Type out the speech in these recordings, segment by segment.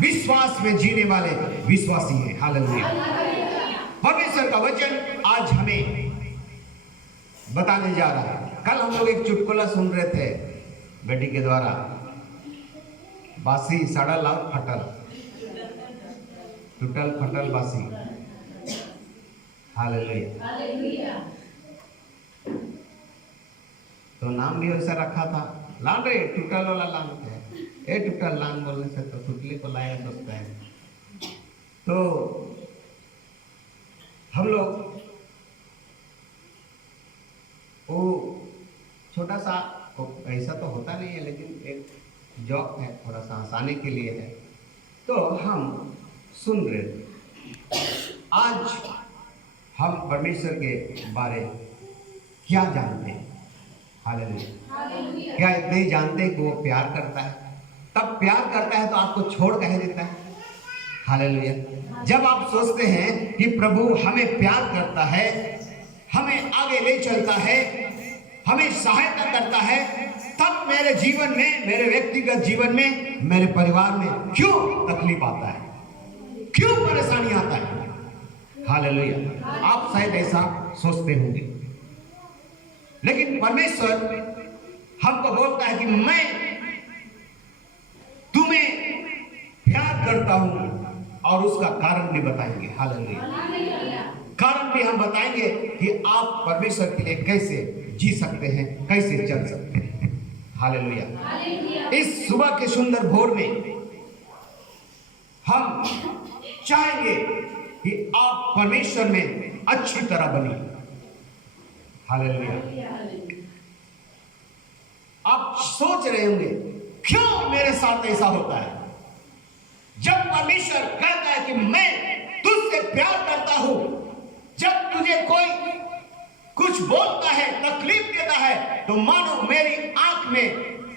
विश्वास में जीने वाले विश्वासी हैं। हालेलुया। परमेश्वर का वचन आज हमें बताने जा रहा है। कल हम लोग एक चुटकुला सुन रहे थे बेटी के द्वारा, बासी सड़ल और फटल, टूटल फटल बासी। हालेलुया। तो नाम भी वैसा रखा था, लान रे टूटल वाला लान है। ए टूटल लान बोलने से तो टुटले को लाया सोचता है। तो हम लोग वो छोटा सा, ऐसा तो होता नहीं है लेकिन एक जॉक है, थोड़ा सा हंसाने के लिए है। तो हम सुन रहे थे। आज हम परमेश्वर के बारे क्या जानते हैं? हालेलुया। क्या इतने ही जानते हैं कि वो प्यार करता है? तब प्यार करता है तो आपको छोड़ कह देता है? हालेलुया। जब आप सोचते हैं कि प्रभु हमें प्यार करता है, हमें आगे ले चलता है, हमें सहायता करता है, तब मेरे जीवन में, मेरे व्यक्तिगत जीवन में, मेरे परिवार में क्यों तकलीफ आता है, क्यों परेशानी आता है? हालेलुया। आप शायद ऐसा सोचते होंगे, लेकिन परमेश्वर हमको बोलता है कि मैं तुम्हें प्यार करता हूं, और उसका कारण भी बताएंगे। हालेलुया। कारण भी हम बताएंगे कि आप परमेश्वर के लिए कैसे जी सकते हैं, कैसे चल सकते हैं। हालेलुया। इस सुबह के सुंदर भोर में हम चाहेंगे कि आप परमेश्वर में अच्छी तरह बनिए। हालेलुया। आप सोच रहे होंगे क्यों मेरे साथ ऐसा होता है? जब परमेश्वर कहता है कि मैं तुझसे प्यार करता हूं, जब तुझे कोई कुछ बोलता है, तकलीफ देता है, तो मानो मेरी आंख में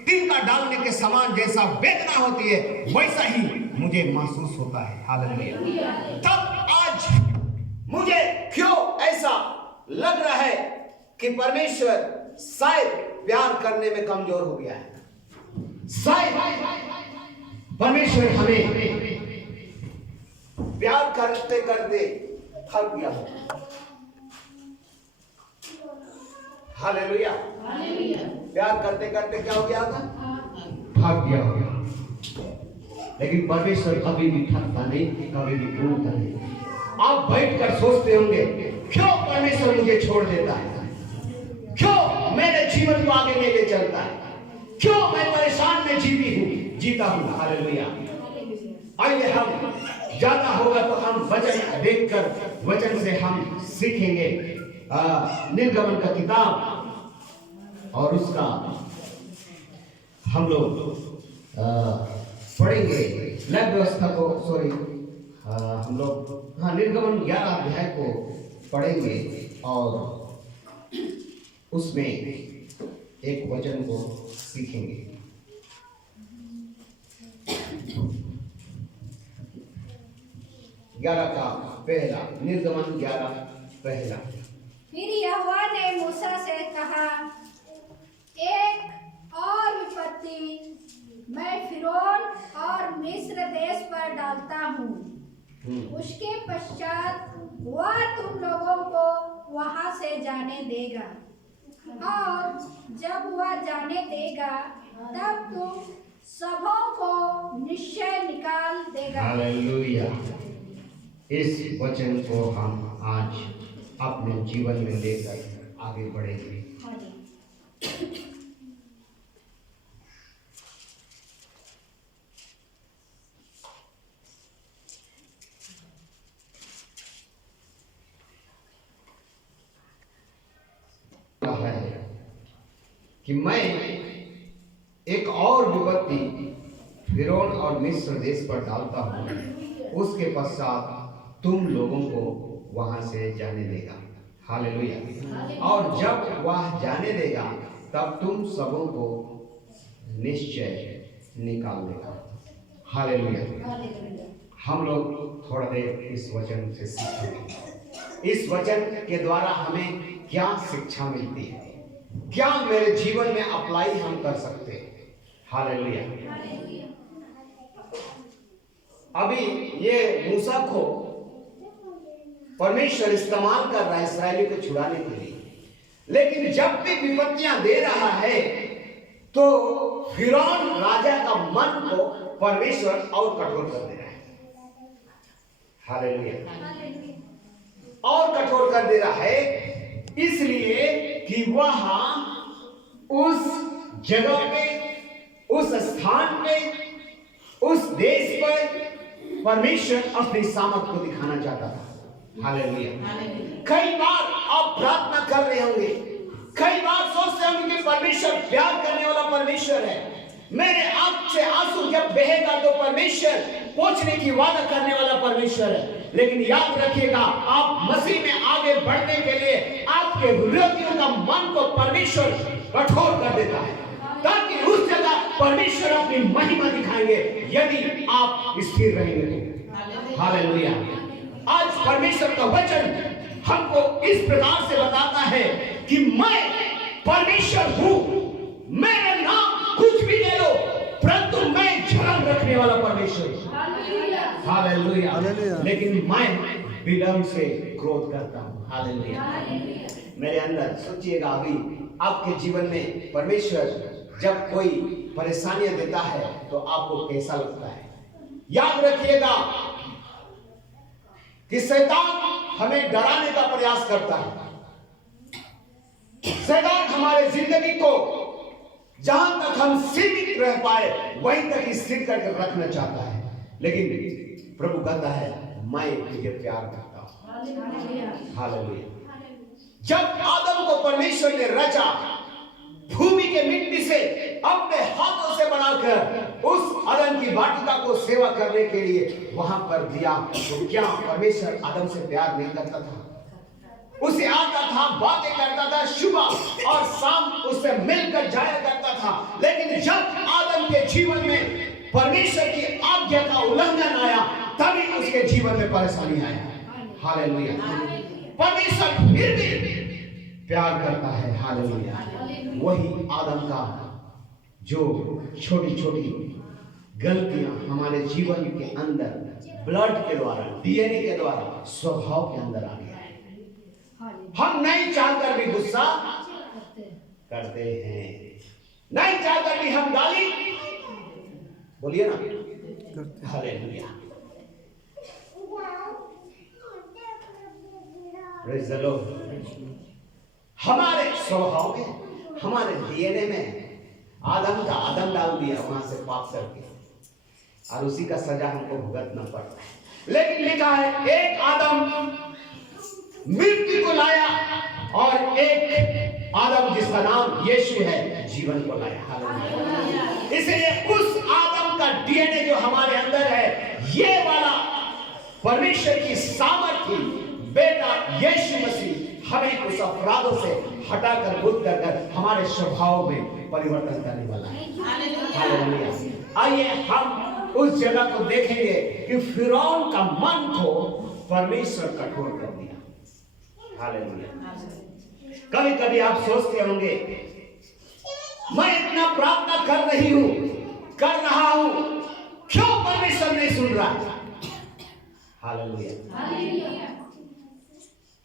तिनका डालने के समान जैसा वेदना होती है, वैसा ही मुझे महसूस होता है। हालेलुया। तब आज मुझे क्यों ऐसा लग रहा है कि परमेश्वर शायद प्यार करने में कमजोर हो गया है, शायद परमेश्वर हमें प्यार करते करते थक गया हो। हालेलुया। प्यार करते करते क्या हो गया था? थक गया हो गया। लेकिन परमेश्वर कभी भी थकता नहीं, कभी भी भूलता नहीं। आप बैठकर सोचते होंगे क्यों परमेश्वर मुझे छोड़ देता है, क्यों मेरे जीवन को आगे नहीं ले चलता है, क्यों मैं परेशान में जीता हूं। हालेलुया। आइए हम ज्यादा होगा तो हम वचन देखकर, वचन से हम सीखेंगे निर्गमन का किताब, और उसका हम लोग पढ़ेंगे लैब व्यवस्था को, हम लोग निर्गमन 11 अध्याय को पढ़ेंगे और उसमें एक वचन को सीखेंगे। 11 का पहला, निर्गमन 11 पहला। फिर यहोवा ने मूसा से कहा, एक और विपत्ति मैं फिरौन और मिस्र देश पर डालता हूँ। उसके पश्चात वह तुम लोगों को वहां से जाने देगा, और जब वह जाने देगा तब तुम सबों को निश्चय निकाल देगा। हालेलुया। इस वचन को हम आज अपने जीवन में लेकर आगे बढ़ेंगे। कि मैं एक और विपत्ति फिरौन और मिस्र देश पर डालता हूँ, उसके पश्चात तुम लोगों को वहां से जाने देगा। हालेलुया। और जब वह जाने देगा तब तुम सबों को निश्चय निकाल देगा। हालेलुया। हम लोग थोड़ा देर इस वचन से सीखेंगे। इस वचन के द्वारा हमें क्या शिक्षा मिलती है, क्या मेरे जीवन में अप्लाई हम कर सकते हैं। हालेलुया। अभी ये मूसा को परमेश्वर इस्तेमाल कर रहा है इस्राएली को छुड़ाने के लिए, लेकिन जब भी विपत्तियां दे रहा है तो फिरौन राजा का मन को परमेश्वर और कठोर कर दे रहा है। हालेलुया। और कठोर कर दे रहा है इसलिए कि वहां उस जगह पे, उस स्थान पे, उस देश पर परमेश्वर अपनी सामर्थ को दिखाना चाहता था। हालेलुया। कई बार आप प्रार्थना कर रहे होंगे, कई बार सोचते होंगे कि परमेश्वर प्यार करने वाला परमेश्वर है, मेरे आंख से आंसू जब बहेगा तो परमेश्वर पहुंचने की वादा करने वाला परमेश्वर है। लेकिन याद रखिएगा, आप मसीह में आगे बढ़ने के लिए आपके विरोधियों का मन को परमेश्वर कठोर कर देता है, ताकि उस जगह परमेश्वर अपनी महिमा दिखाएंगे यदि आप स्थिर रहेंगे। हालेलुया। आज परमेश्वर का वचन हमको इस प्रकार से बताता है कि मैं परमेश्वर हूं, मेरा नाम कुछ भी ले लो, परंतु मैं जलन रखने वाला परमेश्वर हूं। हालेलुया। लेकिन मैं विलंब से क्रोध करता हूं। हालेलुया। मेरे अंदर सोचिएगा, अभी आपके जीवन में परमेश्वर जब कोई परेशानियां देता है तो आपको कैसा लगता है? याद रखिएगा कि शैतान हमें डराने का प्रयास करता है। शैतान हमारे जिंदगी को जहां तक हम सीमित रह पाए वहीं तक स्थिर करके रखना चाहता है, लेकिन प्रभु कहता है मैं तुझे प्यार करता हूं। हालेलुया। जब आदम को परमेश्वर ने रचा, भूमि के मिट्टी से अपने हाथों से बनाकर उस अदन की वाटिका को सेवा करने के लिए वहां पर दिया, तो क्या परमेश्वर आदम से प्यार नहीं करता था? उसे आता था, बातें करता था, सुबह और शाम उससे मिलकर जाया करता था। लेकिन जब आदम के जीवन में परमेश्वर की आज्ञा का उल्लंघन आया, तभी उसके जीवन में परेशानी आया। हालेलुया। परमेश्वर फिर भी प्यार करता है। हालेलुया। वही आदम का जो छोटी छोटी गलतियां हमारे जीवन के अंदर ब्लड के द्वारा, डीएनए के द्वारा स्वभाव के अंदर आ गया है। हम नहीं चाहकर भी गुस्सा करते हैं, नहीं चाहकर भी हम गाली, बोलिए ना, हालेलुया। Praise the Lord. हमारे स्वभाव में, हमारे डीएनए में आदम डाल दिया वहां से पाप करके, और उसी का सजा हमको भुगतना पड़ता है। लेकिन लिखा है एक आदम मृत्यु को लाया और एक आदम जिसका नाम यीशु है जीवन को लाया। हालेलुया। इसलिए उस आदम का डीएनए जो हमारे अंदर है, ये वाला परमेश्वर की सामर्थ्य बेटा यीशु मसीह हमें उस अपराधों से हटाकर बुद्ध कर हमारे स्वभाव में परिवर्तन करने वाला है। हालेलुया। आइए हम उस जगह को देखेंगे कि फिरौन का मन को परमेश्वर कठोर कर दिया। हालेलुया। कभी कभी आप सोचते होंगे, मैं इतना प्रार्थना कर रहा हूं, क्यों परमेश्वर नहीं सुन रहा? हालेलुया।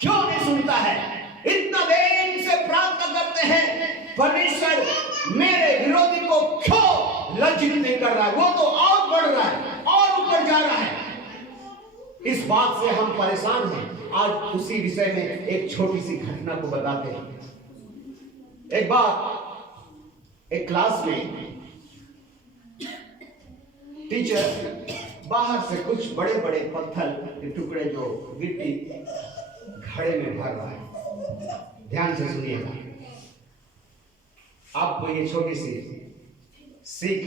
क्यों नहीं सुनता है? इतना देर से प्रार्थना करते हैं, परमेश्वर मेरे विरोधी को क्यों लज्जित नहीं कर रहा है? वो तो और बढ़ रहा है और ऊपर जा रहा है। इस बात से हम परेशान हैं। आज उसी विषय में एक छोटी सी घटना को बताते हैं। एक बार एक क्लास में टीचर बाहर से कुछ बड़े बड़े पत्थर के टुकड़े जो गिट्टी घड़े में भर रहा है। ध्यान से सुनिएगा, आपको ये छोटी सी सीख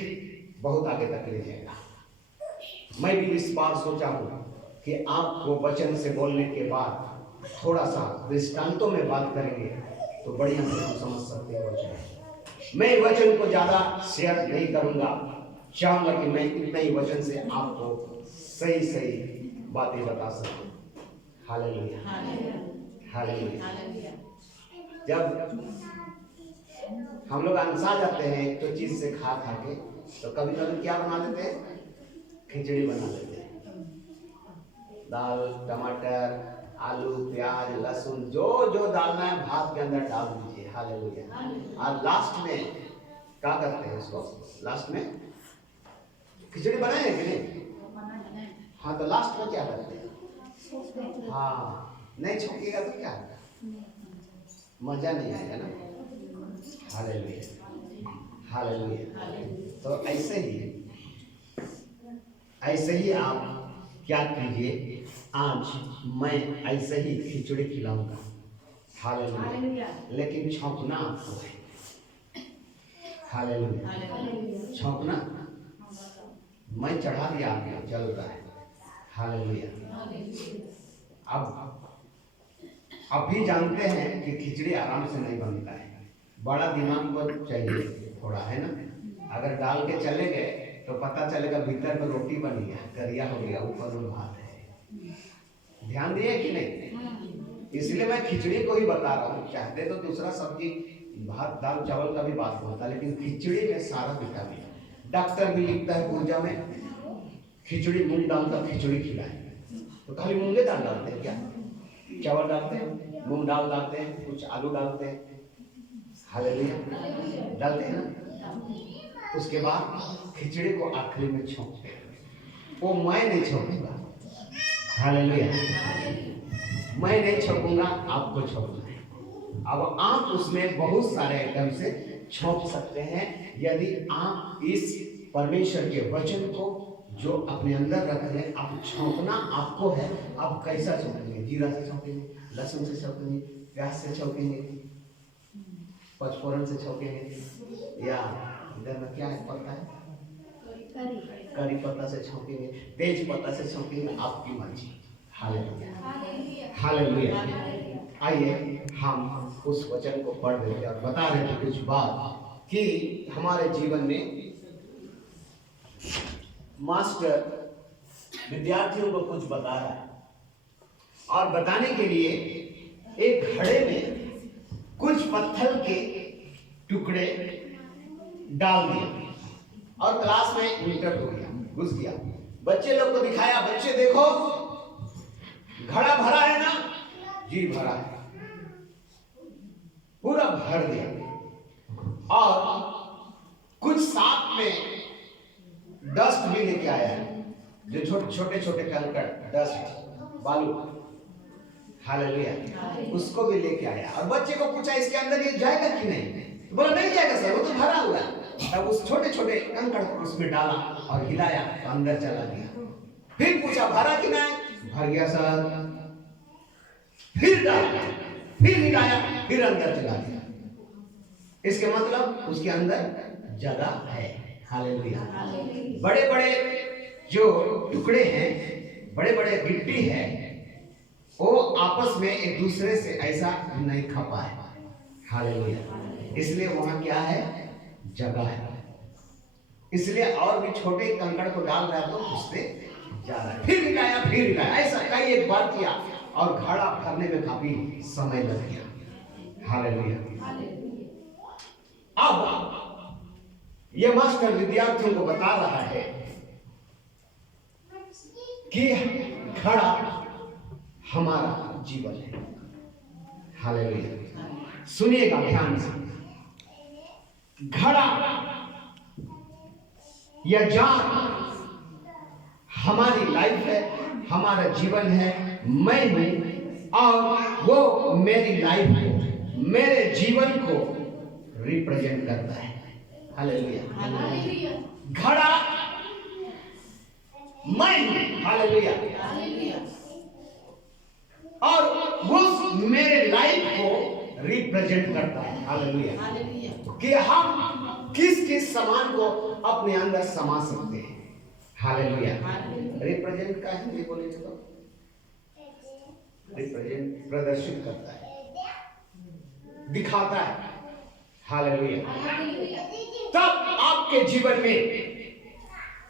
बहुत आगे तक ले जाएगा। मैं भी इस बार सोचा हूं कि आपको वचन से बोलने के बाद थोड़ा सा दृष्टांतों में बात करेंगे तो बढ़िया से हम समझ सकते हैं वचन। मैं वचन को ज्यादा शेयर नहीं करूंगा, चाहूंगा कि मैं इतना ही वचन से आपको सही सही बातें बता सकूं। हालेलुया। हालेलुया। जब हम लोग अनसा जाते हैं एक तो चीज से खा के, तो कभी कभी क्या बना देते हैं? खिचड़ी बना देते हैं। दाल, टमाटर, आलू, प्याज, लहसुन, जो जो डालना है भात के अंदर डाल दीजिए। हालेलुया। और लास्ट में क्या करते हैं इसको? लास्ट में खिचड़ी बनाए हैं कि नहीं? हाँ, तो लास्ट में क्या करते हैं? हाँ, नहीं छोड़िएगा तो क्या मजा नहीं आएगा ना। Hallelujah, hallelujah. तो ऐसे ही आप क्या कीजिए, आज मैं ऐसे ही खिचड़ी खिलाऊंगा। हालेलुया। लेकिन छौंकना आपको है। हालेलुया। छौंकना मैं चढ़ा दिया, आपको चल रहा है। हालेलुया। अब भी जानते हैं कि खिचड़ी आराम से नहीं बनता है, बड़ा दिमाग पर चाहिए थोड़ा, है ना। अगर डाल के चले गए तो पता चलेगा भीतर में रोटी बनी है, करिया हो गया, ऊपर में भात है। ध्यान दिए कि नहीं? इसलिए मैं खिचड़ी को ही बता रहा हूँ। चाहते तो दूसरा सब्जी, भात, दाल, चावल का भी बात होता, लेकिन खिचड़ी में सारा विटामिन। डॉक्टर भी लिखता है पूजा में खिचड़ी, मूंग दाल का खिचड़ी खिलाए। तो खाली मूंगे दाल डालते हैं क्या? चावल डालते हैं, मूंग दाल डालते हैं, कुछ आलू डालते हैं। हालेलुया, डालते हैं ना। उसके बाद खिचड़ी को आखिरी में छौंकते हैं। वो मैं नहीं छौंकूंगा। हालेलुया, मैं नहीं छौंकूंगा, आपको छौंकना है। अब आप उसमें बहुत सारे आइटम से छौंक सकते हैं, यदि आप इस परमेश्वर के वचन को जो अपने अंदर रख रहे हैं, आप छौंकना आपको है। आप कैसा छौंकेंगे? जीरा से छौंकेंगे, लहसुन से छौंकेंगे, प्याज से छौंकेंगे, पचफोरन से छौंकेंगे, या इधर में क्या है पत्ता है, करी पत्ता से छौंकेंगे, तेज पत्ता से छौंकेंगे, आपकी मर्जी। Hallelujah, hallelujah. आइए हम उस वचन को पढ़ रहे थे और बता रहे थे कुछ बात कि हमारे जीवन में मास्टर विद्यार्थियों को कुछ बता रहा है, और बताने के लिए एक घड़े में कुछ पत्थर के टुकड़े डाल दिए और क्लास में इंटर हो गया, घुस गया। बच्चे लोग को दिखाया, बच्चे देखो घड़ा भरा है ना? जी भरा है, पूरा भर दिया। और कुछ साथ में डस्ट भी लेके आया है, जो छोटे छोटे कंकड़, डस्ट, बालू। हालेलुया, उसको भी लेके आया। और बच्चे को पूछा इसके अंदर ये जाएगा कि नहीं? तो बोला नहीं जाएगा सर, वो तो भरा हुआ है। तब उस छोटे छोटे कंकड़ को उसमें डाला और हिलाया तो अंदर चला गया। फिर पूछा भरा कि नहीं? भर गया सर। फिर डाला, फिर हिलाया, फिर अंदर चला गया। इसके मतलब उसके अंदर जगह है। हालेलुया। बड़े बड़े जो टुकड़े हैं, बड़े बड़े गिट्टी है, वो आपस में एक दूसरे से ऐसा नहीं खपा है। हालेलुया। इसलिए वहां क्या है? जगह है। इसलिए और भी छोटे कंकड़ को डाल रहा है तो उससे जा रहा है। फिर हिलाया, फिर हिलाया, ऐसा कई एक बार किया और घड़ा भरने में काफी समय लग गया। हालेलुया। अब ये मास्टर विद्यार्थियों को बता रहा है कि घड़ा हमारा जीवन है। हालेलुया। सुनिएगा ध्यान से। घड़ा या जार हमारी लाइफ है, हमारा जीवन है, मैं हूं, और वो मेरी लाइफ को, मेरे जीवन को रिप्रेजेंट करता है। हालेलुया। घड़ा मैं हूं। हालेलुया। और उस मेरे लाइफ को रिप्रेजेंट करता है। हालेलुया। कि हम किस किस सामान को अपने अंदर समा सकते हैं। हालेलुया। रिप्रेजेंट का हिंदी बोले तो रिप्रेजेंट प्रदर्शित करता है, दिखाता है। हालेलुया। तब आपके जीवन में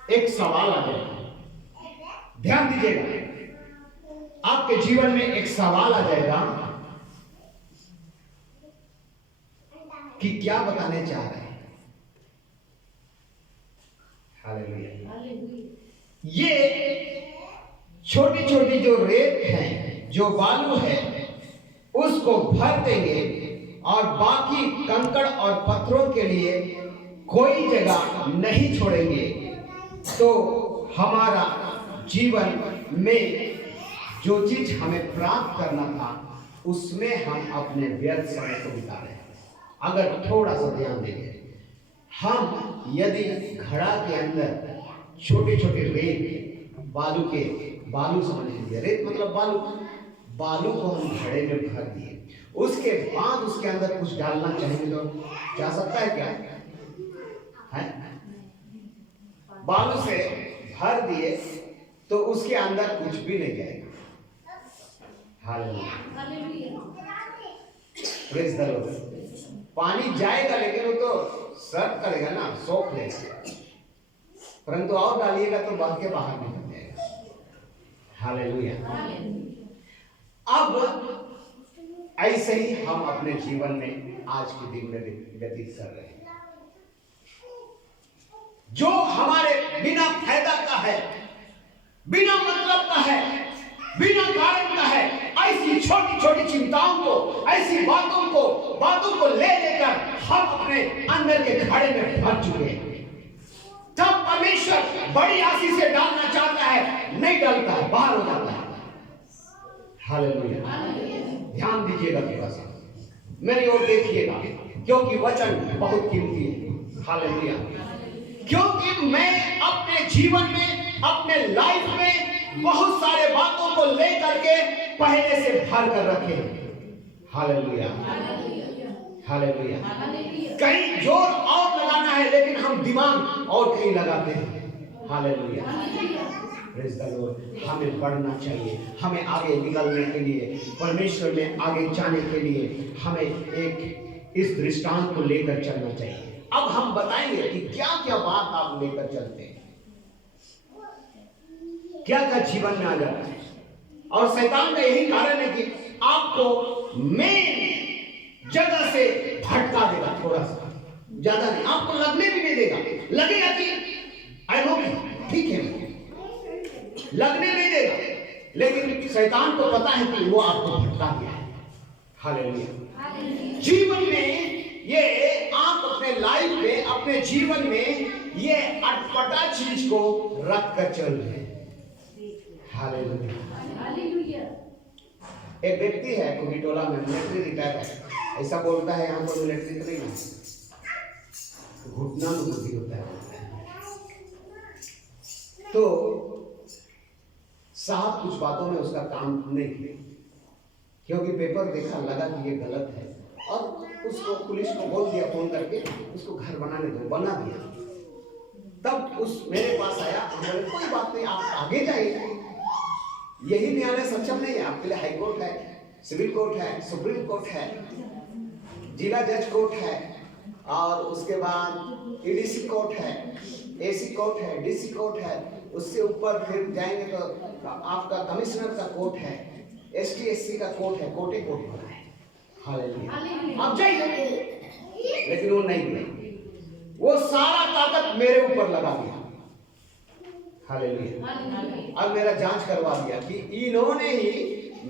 एक सवाल आ जाएगा, ध्यान दीजिएगा। आपके जीवन में एक सवाल आ जाएगा कि क्या बताने चाह रहे हैं। हालेलुया। ये छोटी छोटी जो रेत है, जो बालू है, उसको भर देंगे और बाकी कंकड़ और पत्थरों के लिए कोई जगह नहीं छोड़ेंगे, तो हमारा जीवन में जो चीज हमें प्राप्त करना था उसमें हम अपने व्यर्थ समय को बिता रहे हैं। अगर थोड़ा सा ध्यान देंगे, हम यदि घड़ा के अंदर छोटे छोटे रेत बालू समझ लीजिए, रेत मतलब बालू को हम घड़े में भर दिए, उसके बाद उसके अंदर कुछ डालना चाहेंगे तो जा सकता है क्या है? बालू से भर दिए तो उसके अंदर कुछ भी नहीं जाएगा। Hallelujah, praise the Lord. पानी जाएगा लेकिन वो तो सर्व करेगा ना, सोख लेगा, परंतु और डालिएगा तो बह के बाहर निकल जाएगा। हालेलुया। अब ऐसे ही हम अपने जीवन में आज के दिन में व्यतीत कर रहे हैं। जो हमारे बिना फायदा का है, बिना मतलब का है, बिना कारण का है, ऐसी छोटी छोटी चिंताओं को, ऐसी बातों को ले लेकर हम अपने अंदर के घड़े में भर चुके हैं। तब परमेश्वर बड़ी आशीष से डालना चाहता है, नहीं डालता है, बाहर हो जाता है। हालेलुया। ध्यान दीजिएगा, थोड़ा सा मेरी ओर देखिएगा, क्योंकि वचन बहुत कीमती है। हालेलुया। क्योंकि मैं अपने जीवन में, अपने लाइफ में बहुत सारे बातों को लेकर के पहले से भर कर रखे। Hallelujah, hallelujah. कहीं जोर और लगाना है लेकिन हम दिमाग और कहीं लगाते हैं। Hallelujah, praise the Lord. हमें बढ़ना चाहिए, हमें आगे निकलने के लिए, परमेश्वर में आगे जाने के लिए हमें एक इस दृष्टांत को लेकर चलना चाहिए। अब हम बताएंगे कि क्या क्या बात आप लेकर चलते हैं, क्या क्या जीवन में आ जाता है। और शैतान का यही कारण है कि आपको मेन जगह से भटका देगा, थोड़ा सा, ज्यादा नहीं, आपको लगने भी नहीं देगा। लगेगा कि आई नो ठीक है, लगने नहीं देगा, लेकिन शैतान को पता है कि वो आपको भटका दिया है। हालेलुया। जीवन में ये आप अपने लाइफ में, अपने जीवन में ये अटपटा चीज को रख कर चल रहे हैं। हालेलुया। एक व्यक्ति है कोकिटोला में, मिलिट्री रिटायर है, ऐसा बोलता है यहाँ पर मिलिट्री तो नहीं है, घुटना में बुद्धि होता है। तो साहब कुछ बातों में उसका काम नहीं किया, क्योंकि पेपर देखा, लगा कि ये गलत है, और उसको पुलिस को बोल दिया फोन करके, उसको घर बनाने दो, बना दिया। तब उस मेरे पास आया, बोले कोई बात नहीं, आप आगे जाइए, यही न्यायालय सक्षम नहीं है, आपके लिए हाई कोर्ट है, सिविल कोर्ट है, सुप्रीम कोर्ट है, जिला जज कोर्ट है, और उसके बाद ईडीसी कोर्ट है, एसी कोर्ट है, डीसी कोर्ट है, उससे ऊपर फिर जाएंगे तो आपका कमिश्नर का कोर्ट है, एसटी एससी का कोर्ट है, कोर्टे कोर्ट बना है। हालेलुया। आप जाइए, लेकिन वो नहीं गए, वो सारा ताकत मेरे ऊपर लगा दिया। हालेलुया। अब मेरा जांच करवा दिया कि इन्होंने ही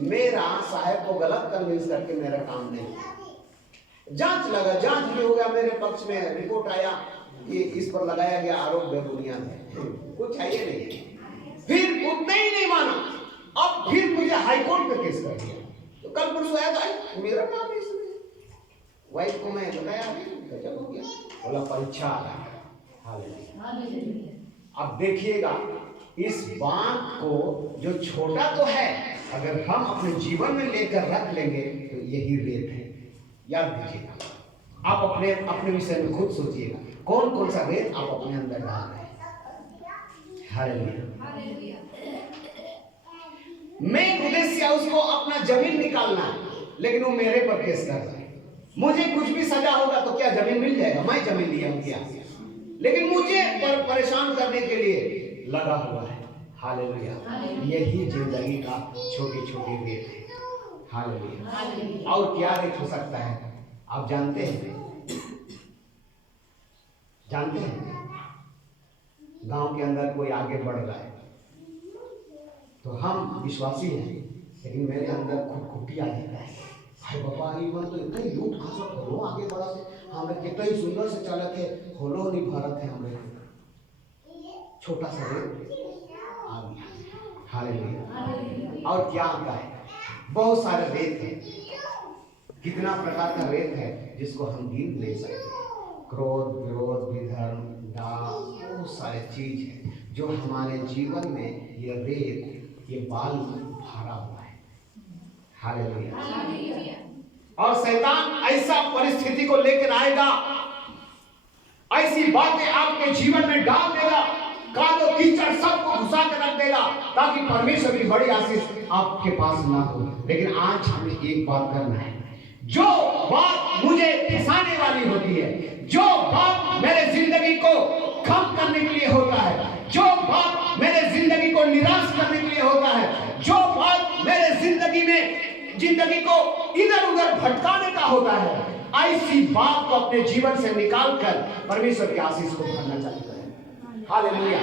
मेरा साहब को गलत कन्विंस करके मेरा काम नहीं किया। जांच लगा, जांच भी हो गया, मेरे पक्ष में रिपोर्ट आया कि इस पर लगाया गया आरोप बेबुनियाद है, कुछ चाहिए नहीं। फिर उतना ही नहीं माना, अब फिर मुझे हाई कोर्ट में केस कर दिया। तो कल परसों आया था, मेरा नाम है इसमें, वाइफ को मैं बताया, गजब हो गया, बोला परीक्षा आ रहा है। हालेलुया। अब देखिएगा, इस बात को जो छोटा तो है, अगर हम अपने जीवन में लेकर रख लेंगे तो यही रेत है। याद दीजिएगा, आप अपने अपने विषय में खुद सोचिएगा, कौन कौन सा रेत आप अपने अंदर डाल रहे हैं। हालेलुया। मेन उद्देश्य उसको अपना जमीन निकालना है, लेकिन वो मेरे पर केस कर रहा है। मुझे कुछ भी सजा होगा तो क्या जमीन मिल जाएगा? मैं जमीन लिया हूं क्या, लेकिन मुझे परेशान करने के लिए लगा हुआ है। हालेलुया। यही जिंदगी का छोटी छोटी रेत है। हालेलुया। और क्या रेत हो सकता है आप जानते हैं? जानते हैं, गांव के अंदर कोई आगे बढ़ रहा है, तो हम विश्वासी हैं, लेकिन मेरे अंदर खुटखुटी आ जाता है। भाई बाबा ये मन तो इतना ही लूट खसट हो आगे बढ़ा से हमें कितना ही सुंदर से चलत है, होलो नहीं भरत है हमें छोटा सा रेत आ गया। हालेलुया। और क्या आता है? बहुत सारे रेत है, कितना प्रकार का रेत है जिसको हम गिन नहीं सकते। क्रोध, विरोध, विधर्म, डाल, बहुत सारे चीज है जो हमारे जीवन में ये रेत, ये बाल भरा हुआ है। हालेलुया। और शैतान ऐसा परिस्थिति को लेकर आएगा, ऐसी बातें आपके जीवन में डाल देगा, कालो कीचड़ सबको घुसा कर रख देगा, ताकि परमेश्वर की बड़ी आशीष आपके पास ना हो। लेकिन आज हमें एक बात करना है, जो बात मुझे फंसाने वाली होती है, जो बात मेरे जिंदगी को कम करने के लिए होता है, जो बात मेरे जिंदगी को निराश करने के लिए होता है, जो बात मेरे जिंदगी को इधर उधर भटकाने का होता है, ऐसी बात को अपने जीवन से निकाल कर परमेश्वर की आशीष को भरना चाहता है। हालेलुया।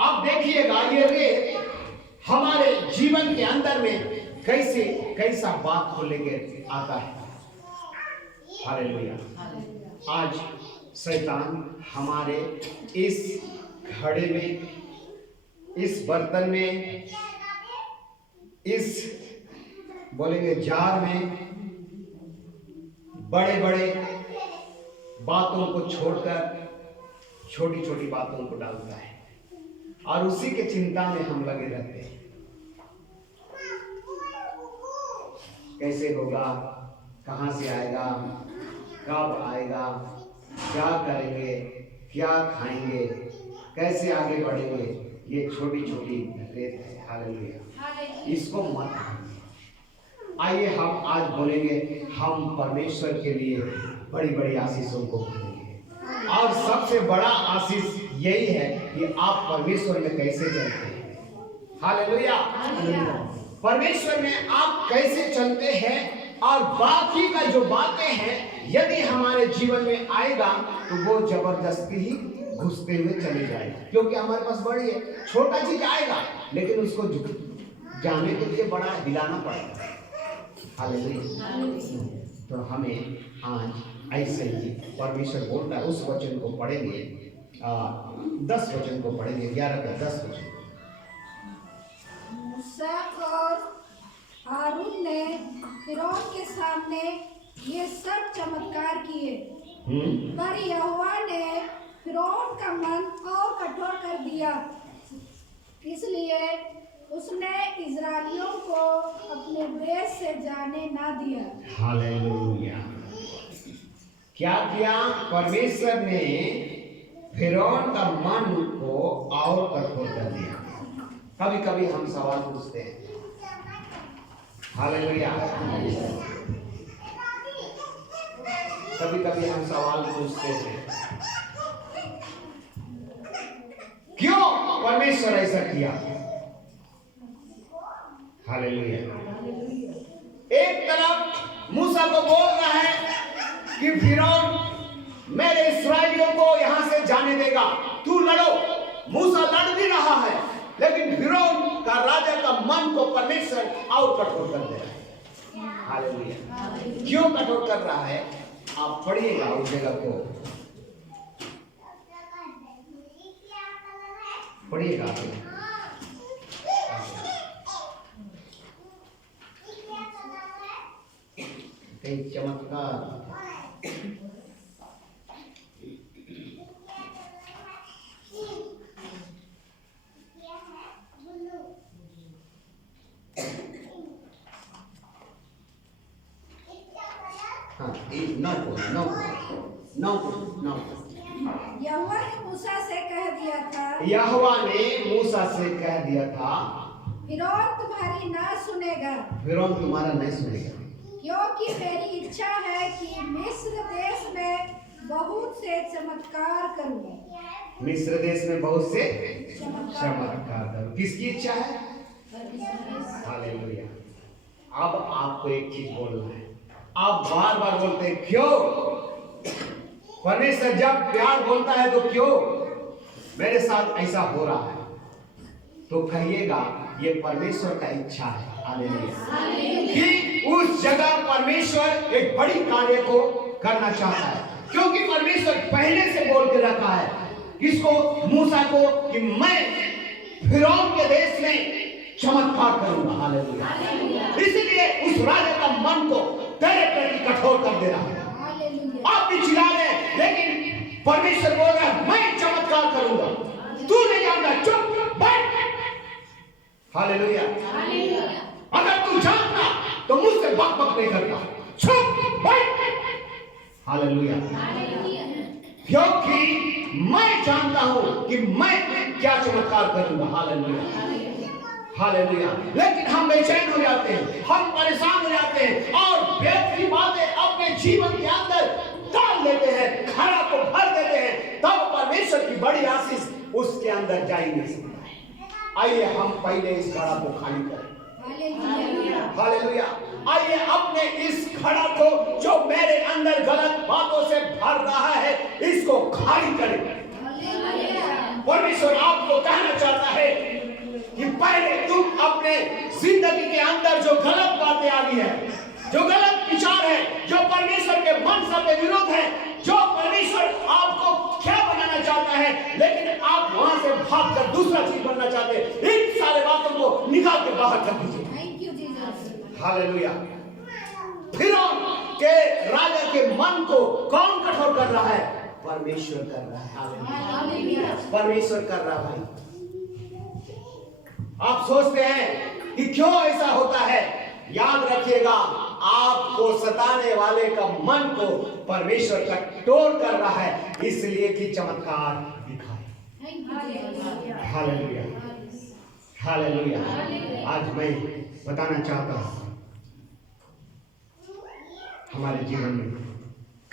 अब देखिएगा ये रेत हमारे जीवन के अंदर में कैसा बात को लेकर आता है। हालेलुया। आज शैतान हमारे इस घड़े में, इस बर्तन में, इस बोलेंगे जार में बड़े बड़े बातों को छोड़कर छोटी छोटी बातों को डालता है, और उसी के चिंता में हम लगे रहते हैं। कैसे होगा, कहां से आएगा, कब आएगा, क्या करेंगे, क्या खाएंगे, कैसे आगे बढ़ेंगे, ये छोटी छोटी रेत है। हालेलुया। इसको मत खाइए। आइए हम आज बोलेंगे, हम परमेश्वर के लिए बड़ी बड़ी आशीषों को मानेंगे, और सबसे बड़ा आशीष यही है कि आप परमेश्वर में कैसे चलते हैं। हालेलुया। परमेश्वर में आप कैसे चलते हैं, और बाकी का जो बातें हैं यदि हमारे जीवन में आएगा तो वो जबरदस्ती ही घुसते हुए चले जाएगा, क्योंकि हमारे पास बड़ी है। छोटा चीज आएगा लेकिन उसको जाने के लिए बड़ा हिलाना पड़ेगा। हालेलुया। तो हमें आज ऐसे ही परमेश्वर बोलता है, उस वचन को पढ़ेंगे, 10 वचन को पढ़ेंगे, 11 का 10 वचन। मूसा और हारून ने फिरौन के सामने ये सब चमत्कार किए, पर यहोवा ने फिरौन का मन और कठोर कर दिया, इसलिए उसने इजराइलियों को अपने देश से जाने ना दिया। हालेलुया। क्या किया? परमेश्वर ने फिरौन का मन को और कठोर कर दिया। कभी कभी हम सवाल पूछते हैं। हालेलुया। कभी कभी हम सवाल पूछते हैं, क्यों परमेश्वर ऐसा किया? हालेलुया। एक तरफ मूसा को बोल रहा है कि फिरौन मेरे इस्राएलियों को यहां से जाने देगा, तू लड़ो। मूसा लड़ भी रहा है, लेकिन फिरौन का राजा का मन को परमेश्वर और कठोर कर दे रहा है। हालेलुया। क्यों कठोर कर रहा है? आप पढ़िएगा उस जगह को, पढ़िएगा। एक चमत्कार, यहोवा ने मूसा से कह दिया था, यहोवा ने मूसा से कह दिया था, फिरौन तुम्हारी ना सुनेगा, फिरौन तुम्हारा नहीं सुनेगा, क्योंकि मेरी इच्छा है कि मिस्र देश में बहुत से चमत्कार करूं। मिस्र देश में बहुत से चमत्कार करूं। किसकी इच्छा है? हालेलुया। अब आपको एक चीज बोलना है। आप बार बार बोलते हैं क्यों? परमेश्वर जब प्यार बोलता है तो क्यों मेरे साथ ऐसा हो रहा है? तो कहिएगा ये परमेश्वर का इच्छा है। हालेलुया। कि उस जगह परमेश्वर एक बड़ी कार्य को करना चाहता है, क्योंकि परमेश्वर पहले से बोल के रखा है किसको? मूसा को, कि मैं फिरौन के देश में चमत्कार करूंगा। हालेलुया। इसलिए उस राजा का मन को तेरे प्रति कठोर कर दे रहा है। आप भी चिल्ला रहे, लेकिन परमेश्वर बोल रहा है मैं चमत्कार करूंगा। तू नहीं जानता, चुप बैठ। हालेलुया। अगर तू जानता तो मुझसे बक बक नहीं करता, चुप बैठ। हालेलुया। क्योंकि मैं जानता हूं कि मैं क्या चमत्कार करूंगा। हालेलुया। हालेलुया। लेकिन हम बेचैन हो जाते हैं, हम परेशान हो जाते हैं और व्यर्थ की बातें अपने जीवन के अंदर डाल देते हैं, खड़ा को भर देते हैं, तब परमेश्वर की बड़ी आशीष उसके अंदर जा ही नहीं सकता। आइए हम पहले इस घड़ा को खाली करें। हालेलुया। आइए अपने इस घड़ा को जो मेरे अंदर गलत बातों से भर रहा है, इसको खाली करें। परमेश्वर आपको कहना चाहता है कि पहले तुम अपने जिंदगी के अंदर जो गलत बातें आ गई है, जो गलत विचार है, जो परमेश्वर के मन से विरोध है, जो परमेश्वर आपको क्या बनाना चाहता है, लेकिन आप वहां से भागकर दूसरा चीज बनना चाहते हैं, इन सारे बातों को निकाल के बाहर कर दीजिए। हालेलुया। फिरौन के राजा के मन को कौन कठोर कर रहा है? परमेश्वर कर रहा है। हालेलुया। परमेश्वर कर रहा है। आप सोचते हैं कि क्यों ऐसा होता है? याद रखिएगा, आपको सताने वाले का मन को परमेश्वर कठोर कर रहा है, इसलिए कि चमत्कार दिखाए। हालेलुया। हालेलुया। आज मैं बताना चाहता हूं, हमारे जीवन में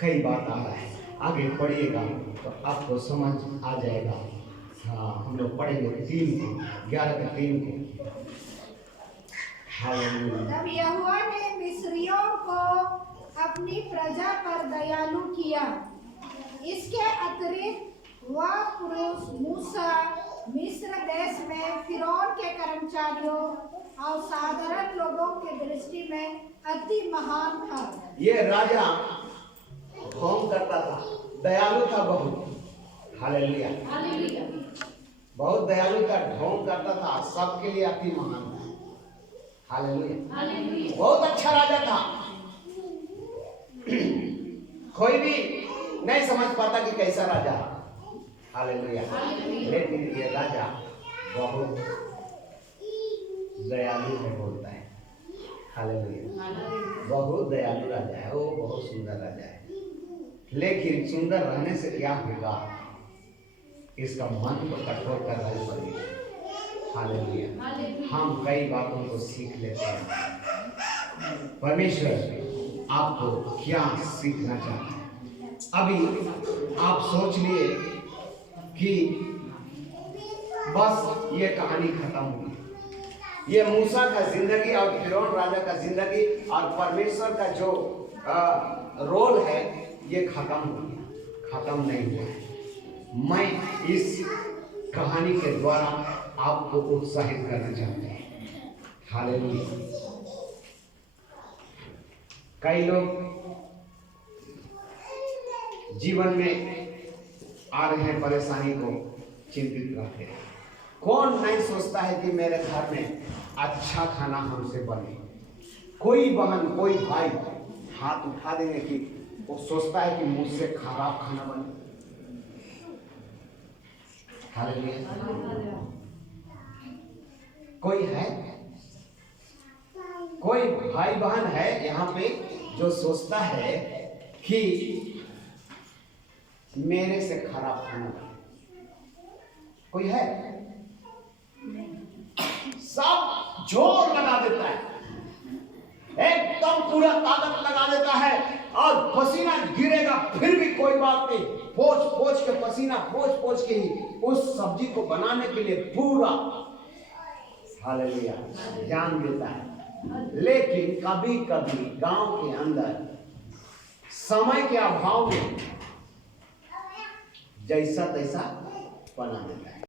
कई बात आ रहा है, आगे पढ़िएगा तो आपको समझ आ जाएगा। हाँ, हम लोग पढ़ेंगे 3 को 11 के 3 को। तब यहोवा ने मिस्रियों को अपनी प्रजा पर दयालु किया। इसके अतिरिक्त वह पुरुष मूसा मिस्र देश में फिरौन के कर्मचारियों और साधारण लोगों के दृष्टि में अति महान था। ये राजा ढोंग करता था, दयालु था बहुत। हालेलुया। बहुत दयालु था, ढोंग करता था, सबके लिए अति महान था। हालेलुया। बहुत अच्छा राजा था। कोई भी नहीं समझ पाता कि कैसा राजा। हालेलुया। लेकिन ये राजा बहुत दयालु है, बोलता है। हालेलुया। बहुत दयालु राजा है, वो बहुत सुंदर राजा है। लेकिन सुंदर रहने से क्या होगा? इसका मन को कठोर कर रहा है परमेश्वर। हालेलुया। हम कई बातों को सीख लेते हैं। परमेश्वर आपको क्या सीखना चाहता है? अभी आप सोच लिए कि बस ये कहानी खत्म हुई, ये मूसा का जिंदगी और फिरौन राजा का जिंदगी और परमेश्वर का जो रोल है ये खत्म हो गया। खत्म नहीं हुआ। मैं इस कहानी के द्वारा आपको उत्साहित करना चाहता हूं। हालेलुया। कई लोग जीवन में आ रहे हैं परेशानी को चिंतित रहते हैं। कौन नहीं सोचता है कि मेरे घर में अच्छा खाना हमसे बने? कोई बहन कोई भाई हाथ उठा देंगे कि वो सोचता है कि मुझसे खराब खाना बने। हालेलुया। कोई है, कोई भाई बहन है यहाँ पे जो सोचता है कि मेरे से खराब खाना बने? कोई है? सब जोर लगा देता है, एकदम पूरा ताकत लगा देता है और पसीना गिरेगा फिर भी कोई बात नहीं, पोंछ पोंछ के पसीना पोंछ पोंछ के ही उस सब्जी को बनाने के लिए पूरा हालेलुया जान देता है। लेकिन कभी कभी गांव के अंदर समय के अभाव में जैसा तैसा बना देता है।